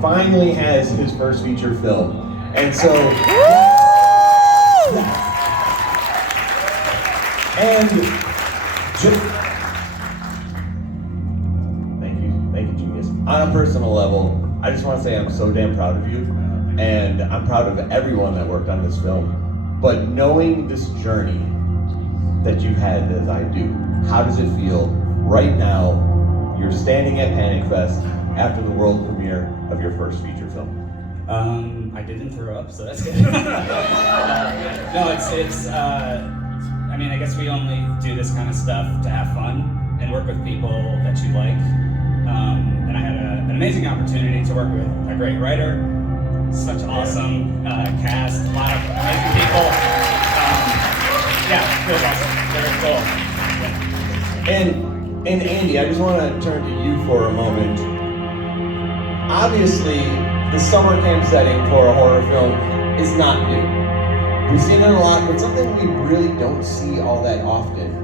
finally has his first feature film. And so, and just, thank you, genius. On a personal level, I just want to say I'm so damn proud of you, and I'm proud of everyone that worked on this film. But knowing this journey that you've had as I do, how does it feel right now? You're standing at Panic Fest after the world premiere of your first feature film. I didn't throw up, so that's good. No, it's. I mean, I guess we only do this kind of stuff to have fun and work with people that you like. And I had an amazing opportunity to work with a great writer, such awesome cast, a lot of amazing people. Yeah, it was awesome. Very cool. And Andy, I just want to turn to you for a moment. Obviously, the summer camp setting for a horror film is not new. We've seen it a lot, but something we really don't see all that often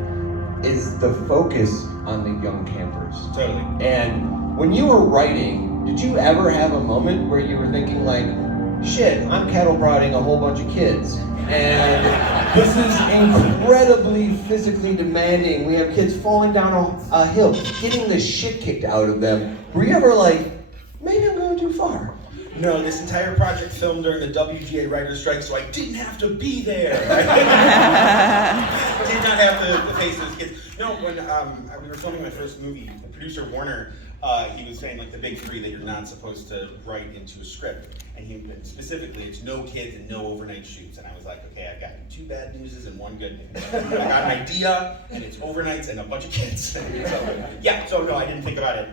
is the focus on the young campers. Totally. And when you were writing, did you ever have a moment where you were thinking like, shit, I'm cattle prodding a whole bunch of kids, and this is incredibly physically demanding. We have kids falling down a hill, getting the shit kicked out of them. Were you ever like, maybe I'm going too far? No, this entire project filmed during the WGA writer's strike, so I didn't have to be there. Did not have to face those kids. No, when we were filming my first movie, the producer Warner, he was saying like the big three that you're not supposed to write into a script. And he specifically, it's no kids and no overnight shoots. And I was like, okay, I got 2 bad newses and 1 good news. I got an idea, and it's overnights and a bunch of kids. So no, I didn't think about it.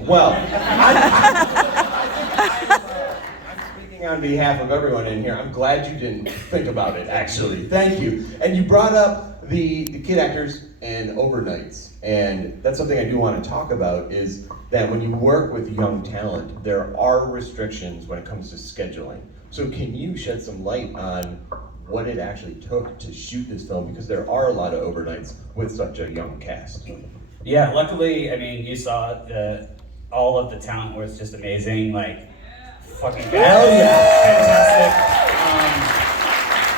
Well, I'm speaking on behalf of everyone in here. I'm glad you didn't think about it, actually. Thank you. And you brought up the kid actors and overnights. And that's something I do want to talk about, is that when you work with young talent, there are restrictions when it comes to scheduling. So can you shed some light on what it actually took to shoot this film? Because there are a lot of overnights with such a young cast. Yeah, luckily, I mean, you saw all of the talent was just amazing, like, fucking hell fantastic.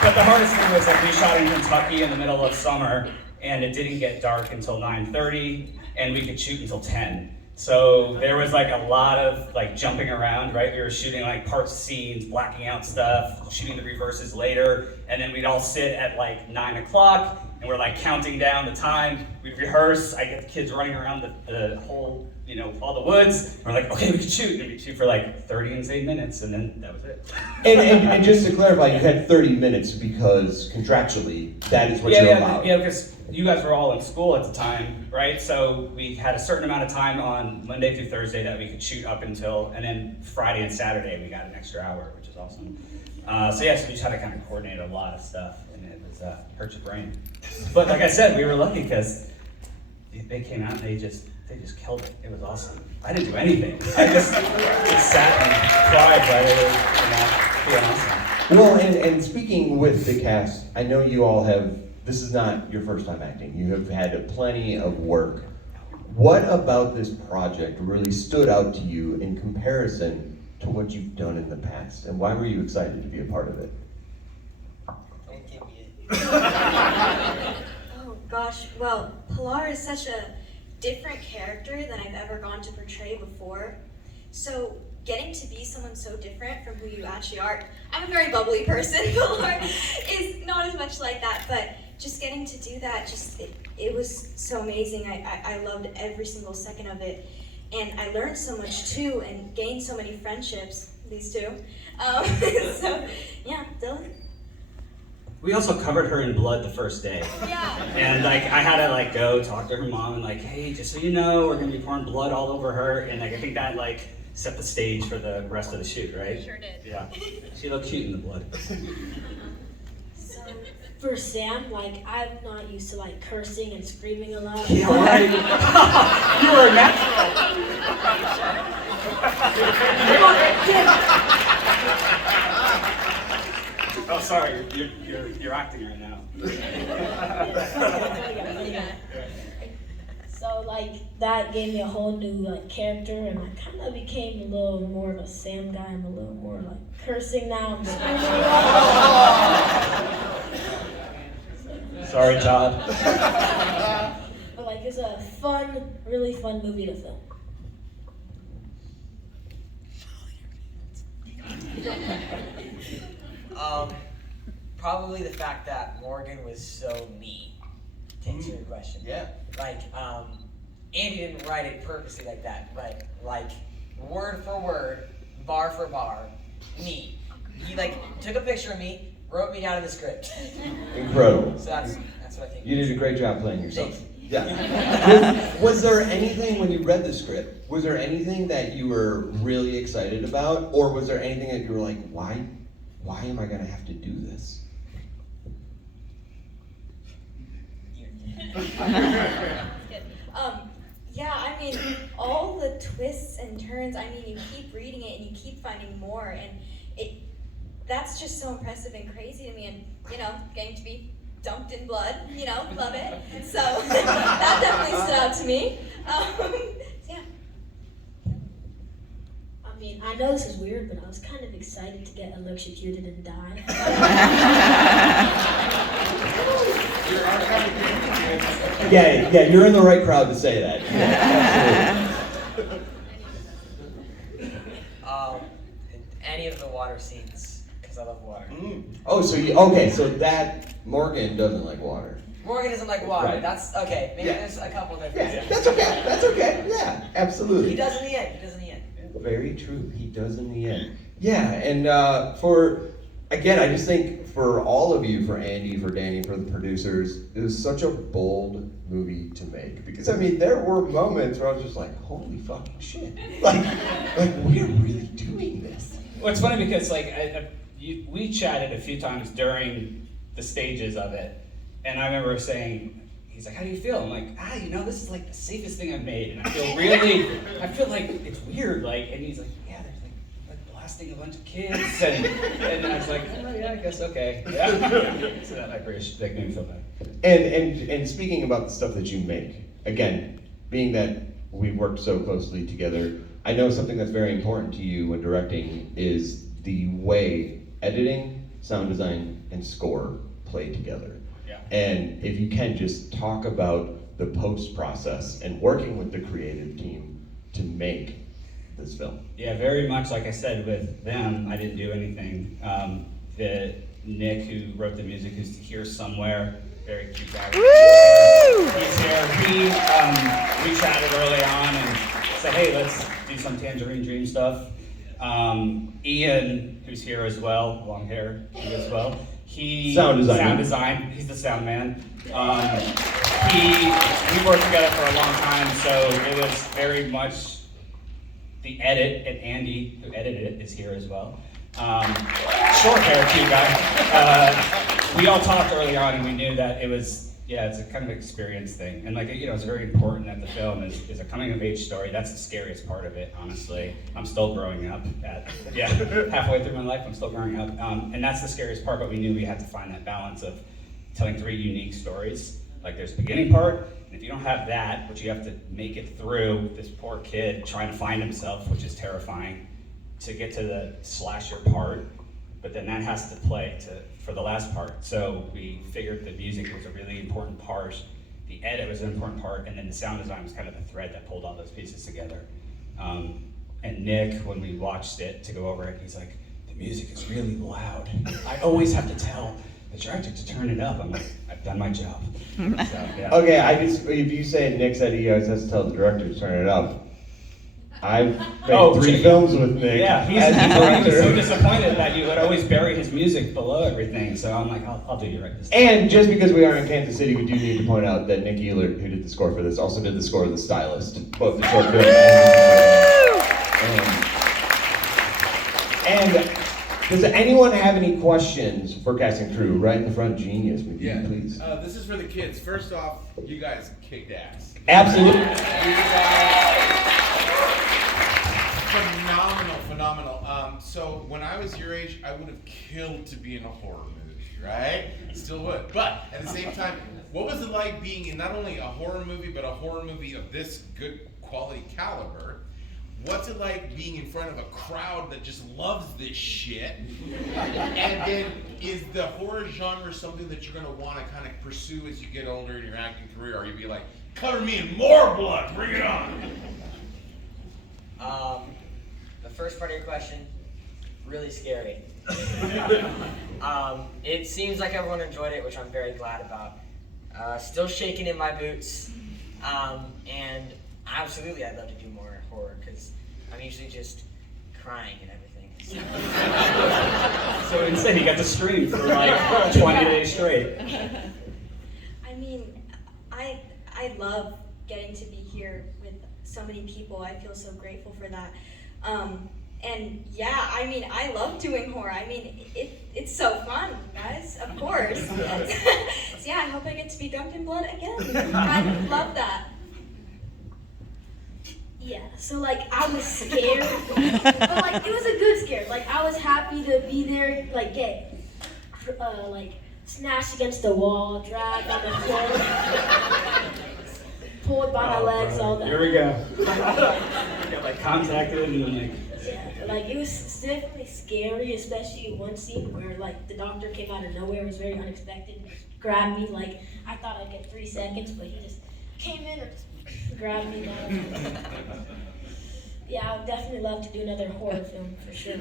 But the hardest thing was, like, we shot in Kentucky in the middle of summer, and it didn't get dark until 9:30, and we could shoot until 10. So there was like a lot of like jumping around, right? We were shooting like parts of scenes, blacking out stuff, shooting the reverses later, and then we'd all sit at like 9 o'clock, and we're like counting down the time. We'd rehearse, I get the kids running around the whole, you know, all the woods. We're like, okay, we can shoot. And we'd shoot for like 30 insane minutes, and then that was it. And just to clarify, you had 30 minutes because contractually, that is what you're allowed. Yeah, because you guys were all in school at the time, right? So we had a certain amount of time on Monday through Thursday that we could shoot up until, and then Friday and Saturday we got an extra hour, which is awesome. So we just had to kind of coordinate a lot of stuff, and it was hurt your brain. But like I said, we were lucky because they came out and they just killed it. It was awesome. I didn't do anything. I just sat and cried while they were, being awesome. Well, and speaking with the cast, I know you all have, this is not your first time acting. You have had plenty of work. What about this project really stood out to you in comparison to what you've done in the past? And why were you excited to be a part of it? Don't give me it. Oh gosh, well, Pilar is such a different character than I've ever gone to portray before. So getting to be someone so different from who you actually are. I'm a very bubbly person. Pilar is not as much like that, but just getting to do that, it was so amazing. I loved every single second of it. And I learned so much too, and gained so many friendships, these two. So, yeah, Dylan? We also covered her in blood the first day. Yeah. And like I had to like go talk to her mom and like, hey, just so you know, we're gonna be pouring blood all over her. And like I think that like set the stage for the rest of the shoot, right? Sure did. Yeah. She looked cute in the blood. So for Sam, like I'm not used to like cursing and screaming a lot. Yeah, right. You were a natural. Oh, sorry, you're acting right now. So So like that gave me a whole new like character, and I kind of became a little more of a Sam guy. I'm a little more like cursing now. Sorry, Todd. But like it's a fun, really fun movie to film. Probably the fact that Morgan was so mean. To answer your question. Yeah. Like, Andy didn't write it purposely like that, but like word for word, bar for bar, me. He like took a picture of me, wrote me down in the script. Incredible. So that's what I think. You did a great job playing yourself. Thanks. Yeah. Was there anything when you read the script? Was there anything that you were really excited about, or was there anything that you were like, why am I gonna have to do this? Yeah, I mean, all the twists and turns, I mean, you keep reading it and you keep finding more, and that's just so impressive and crazy to me, and, you know, getting to be dunked in blood, you know, love it. So that definitely stood out to me. Yeah. I mean, I know this is weird, but I was kind of excited to get electrocuted and die. Yeah, you're in the right crowd to say that. Yeah, Any of the water scenes, because I love water. Oh, so that Morgan doesn't like water. Morgan doesn't like water. Right. That's okay. Maybe Yeah. there's a couple different. Yeah, that's okay. That's okay. Yeah, absolutely. He does in the end. Very true. He does in the end. Yeah, and I just think for all of you, for Andy, for Danny, for the producers, it was such a bold movie to make. Because, I mean, there were moments where I was just like, holy fucking shit. Like we're really doing this. Well, it's funny because we chatted a few times during the stages of it, and I remember saying, he's like, how do you feel? I'm like, this is like the safest thing I've made, and I feel like it's weird, and he's like, yeah, there's like blasting a bunch of kids, and I was like, oh yeah, I guess okay. Yeah. So that made me feel bad. And speaking about the stuff that you make, again, being that we've worked so closely together, I know something that's very important to you when directing is the way editing, sound design, and score play together. Yeah. And if you can just talk about the post process and working with the creative team to make this film. Yeah, very much like I said with them, I didn't do anything. Nick, who wrote the music, who's here somewhere, very cute guy. Woo! He's here. We chatted early on and said, hey, let's do some Tangerine Dream stuff. Ian, who's here as well, long hair, he as well. Sound design. He's the sound man. We worked together for a long time, so it was very much the edit, and Andy, who edited it, is here as well. Short hair, cute guy. We all talked early on, and we knew that it was, it's a kind of experience thing, and it's very important that the film is a coming of age story. That's the scariest part of it, honestly. I'm still growing up. Halfway through my life, I'm still growing up, and that's the scariest part. But we knew we had to find that balance of telling 3 unique stories. Like there's the beginning part, and if you don't have that, but you have to make it through this poor kid trying to find himself, which is terrifying, to get to the slasher part. But then that has to play for the last part. So we figured the music was a really important part, the edit was an important part, and then the sound design was kind of the thread that pulled all those pieces together. And Nick, when we watched it to go over it, he's like, the music is really loud. I always have to tell the director to turn it up. I'm like, I've done my job. So, yeah. Okay, if you say Nick said he always has to tell the director to turn it up, I've made 3 films with Nick. Yeah, he was so disappointed that you would always bury his music below everything. So I'm like, I'll do you right this time. And just because we are in Kansas City, we do need to point out that Nick Ehlert, who did the score for this, also did the score of The Stylist, both the short film and does anyone have any questions for cast and crew? Right in the front, Genius, with you, please. This is for the kids. First off, you guys kicked ass. Absolutely. Phenomenal. So when I was your age, I would have killed to be in a horror movie, right? Still would. But at the same time, what was it like being in not only a horror movie, but a horror movie of this good quality caliber? What's it like being in front of a crowd that just loves this shit? And then is the horror genre something that you're gonna wanna kind of pursue as you get older in your acting career? Or you'd be like, cover me in more blood, bring it on. The first part of your question, really scary. It seems like everyone enjoyed it, which I'm very glad about. Still shaking in my boots. And absolutely I'd love to do more horror, because I'm usually just crying and everything. So instead, you got to scream for like 20 days straight. I mean, I love getting to be here with so many people. I feel so grateful for that. And yeah, I mean, I love doing horror. I mean, it's so fun, guys, of course. So yeah, I hope I get to be dunked in blood again. I love that. Yeah, so like I was scared, but like it was a good scare. Like I was happy to be there, like get like smashed against the wall, dragged on the floor, pulled by my legs, all that. Here we go. Got like contacted and like. Yeah, like it was definitely scary, especially one scene where like the doctor came out of nowhere. It was very unexpected. Grabbed me, like I thought I'd get 3 seconds, but he just came in and grabbed me down. Yeah, I would definitely love to do another horror film for sure.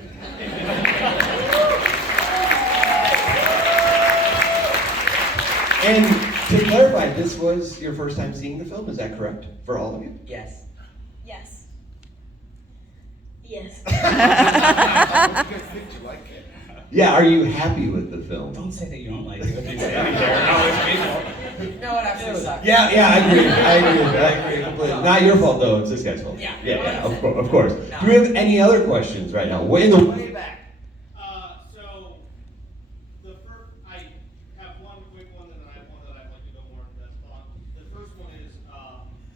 And to clarify, this was your first time seeing the film, is that correct? For all of you? Yes. Yes. Yes. What do you guys think? Do you like it? Yeah, are you happy with the film? Don't say that you don't like it. If you say it there, no, it's people. No, it absolutely sucks. Yeah, I agree completely. Not your fault though, it's this guy's fault. Yeah, of course. No. Do we have any other questions right now? In the Way back. So the first, I have one quick one, and then I have one that I'd like to go more in depth on. The first one is,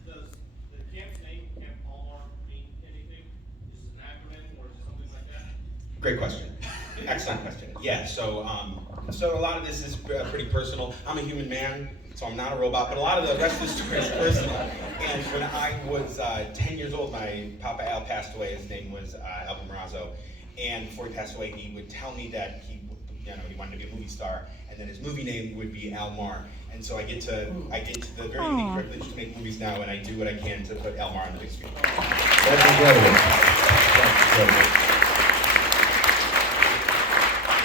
does the camp's name, Camp Hallmark, mean anything? Is it an acronym or is it something like that? Great question. Excellent question. Yeah, so a lot of this is pretty personal. I'm a human man, so I'm not a robot, but a lot of the rest of the story is personal. And when I was 10 years old, my Papa Al passed away. His name was Al Marazzo. And before he passed away, he would tell me that he wanted to be a movie star, and then his movie name would be Al Mar. And so I get to the very unique privilege to make movies now, and I do what I can to put Al Mar on the big screen. That's incredible.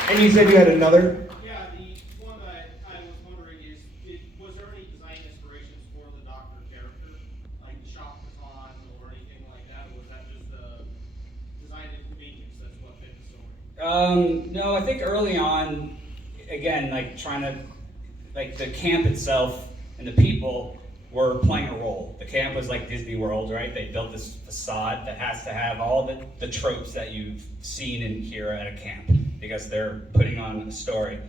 And you said you had another? Yeah, the one that I was wondering is, was there any design inspirations for the Doctor character? Like the shop baton or anything like that? Or was that just design and convenience that's what fit the story? No, I think early on, again, like trying to, like the camp itself and the people were playing a role. The camp was like Disney World, right? They built this facade that has to have all the tropes that you've seen and hear at a camp, because they're putting on a story.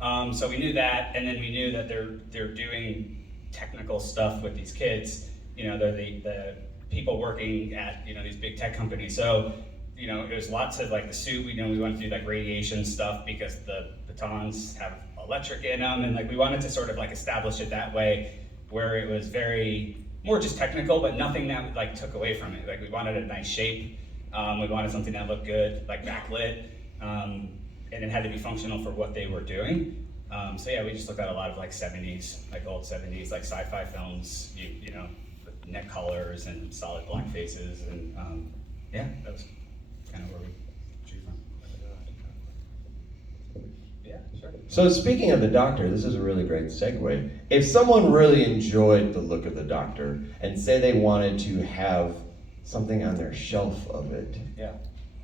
So we knew that, and then we knew that they're doing technical stuff with these kids. You know, they're the people working at, you know, these big tech companies. So, you know, there's lots of like the suit. We wanted to do like radiation stuff because the batons have electric in them, and like we wanted to sort of like establish it that way, where it was very more just technical, but nothing that like took away from it. Like we wanted a nice shape. We wanted something that looked good, like backlit. And it had to be functional for what they were doing. So yeah, we just looked at a lot of like 70s, like old 70s, like sci-fi films, you know, with neck colors and solid black faces, and yeah, that was kind of where we drew from. Yeah, sure. So speaking of the Doctor, this is a really great segue. If someone really enjoyed the look of the Doctor and say they wanted to have something on their shelf of it, Yeah.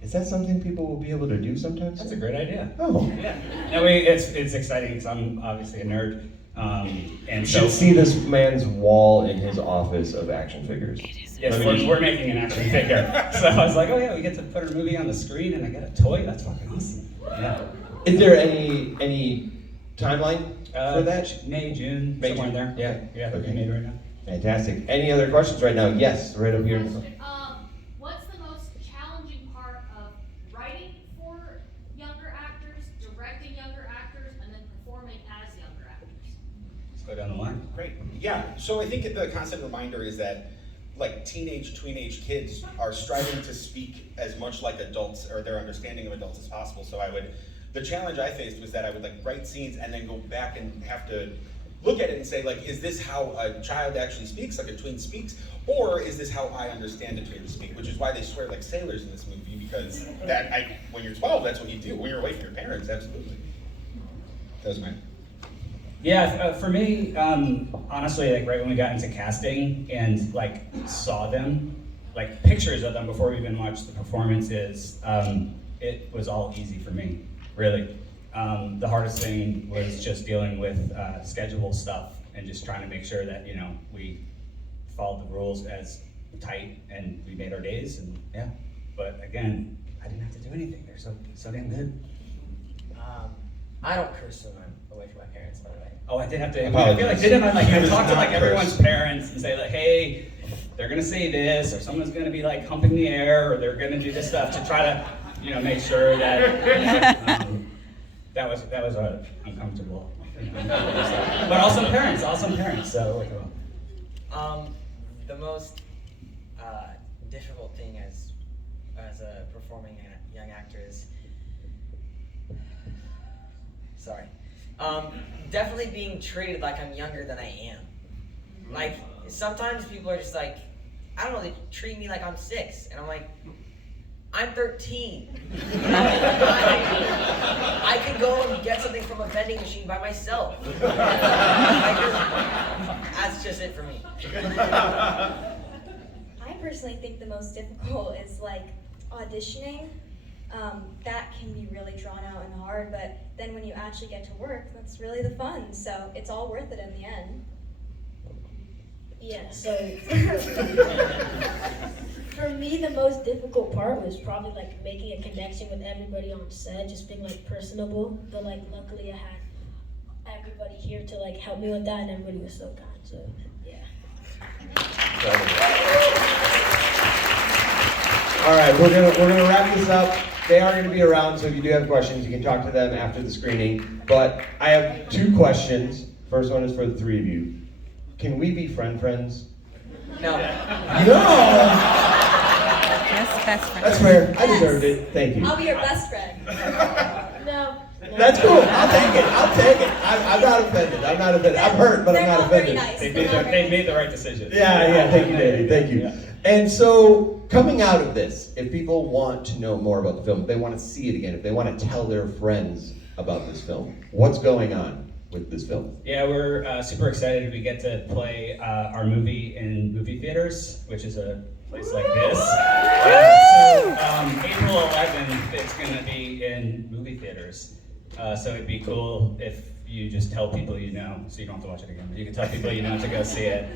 is that something people will be able to do sometimes? That's a great idea. Oh. Yeah. No, it's exciting because I'm obviously a nerd. And You so should see this man's wall in his office of action figures. yes, we're making an action figure. So I was like, oh yeah, we get to put our movie on the screen and I get a toy. That's fucking awesome. Yeah. Is there any timeline for that? May, June, May, somewhere in June. there. Yeah, Okay. made right now. Fantastic. Any other questions right now? Yes, right up here. What's the most challenging part of writing for younger actors, directing younger actors, and then performing Great. Yeah. So I think the constant reminder is that like tweenage kids are striving to speak as much like adults or their understanding of adults as possible. So the challenge I faced was that I would like write scenes and then go back and have to look at it and say like, is this how a child actually speaks, like a tween speaks, or is this how I understand a tween to speak? Which is why they swear like sailors in this movie, because when you're 12, that's what you do. When you're away from your parents, absolutely. That was mine. Yeah, for me, honestly, like right when we got into casting and like saw them, like pictures of them before we even watched the performances, it was all easy for me, really. The hardest thing was just dealing with schedule stuff and just trying to make sure that, you know, we followed the rules as tight and we made our days, and yeah. But again, I didn't have to do anything. They're so damn good. I don't curse when I'm away from my parents, by the way. Oh, I did have to. Apologies. I feel like didn't I like He I was talked to like not everyone's cursed. parents and say like, hey, they're gonna say this, or someone's gonna be like humping the air, or they're gonna do this stuff to try to, you know, make sure that that was uncomfortable. But awesome parents. So like, The most difficult thing as a performing young actor is, sorry, definitely being treated like I'm younger than I am. Like sometimes people are just like, I don't know, they treat me like I'm 6, and I'm like, I'm 13. I can go and get something from a vending machine by myself. That's just it for me. I personally think the most difficult is like auditioning. That can be really drawn out and hard, but then when you actually get to work, that's really the fun. So it's all worth it in the end. Yeah, so for me, the most difficult part was probably like making a connection with everybody on set, just being like personable. But like luckily I had everybody here to like help me with that, and everybody was so kind. So yeah. All right, we're gonna wrap this up. They are gonna be around, so if you do have questions, you can talk to them after the screening. But I have 2 questions. First one is for the 3 of you. Can we be friends? No. No! Yes, best friend. That's fair. I deserved it. Thank you. I'll be your best friend. No. That's cool. I'll take it. I'm not offended. I'm hurt, but I'm They're not all very offended. nice. they made the right decision. Yeah. Thank you, Danny. Thank you. Yeah. And so, coming out of this, if people want to know more about the film, if they want to see it again, if they want to tell their friends about this film, what's going on with this film? Yeah, we're super excited. We get to play our movie in movie theaters, which is a place like this. So April 11th, it's going to be in movie theaters. So it'd be cool if you just tell people you know, so you don't have to watch it again, but you can tell people you know to go see it.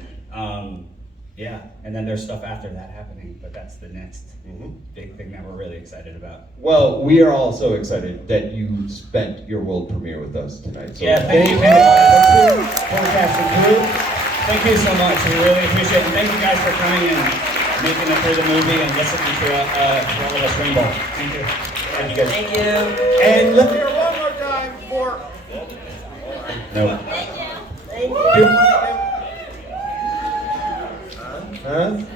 Yeah, and then there's stuff after that happening, but that's the next big thing that we're really excited about. Well, we are all so excited that you spent your world premiere with us tonight. So Yeah, thank you. for the cast and crew. Thank you so much. We really appreciate it. And thank you guys for coming and making it through the movie and listening to all of us rainbow. Thank you. Thank you guys. Thank you. And let Here, one more time for. no.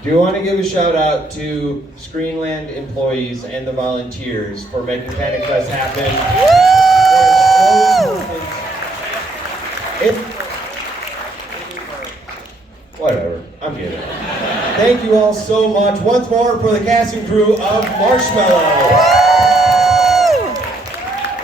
Do you want to give a shout out to Screenland employees and the volunteers for making Panic Fest happen? Whatever, I'm kidding. Thank you all so much once more for the cast and crew of Marshmallow.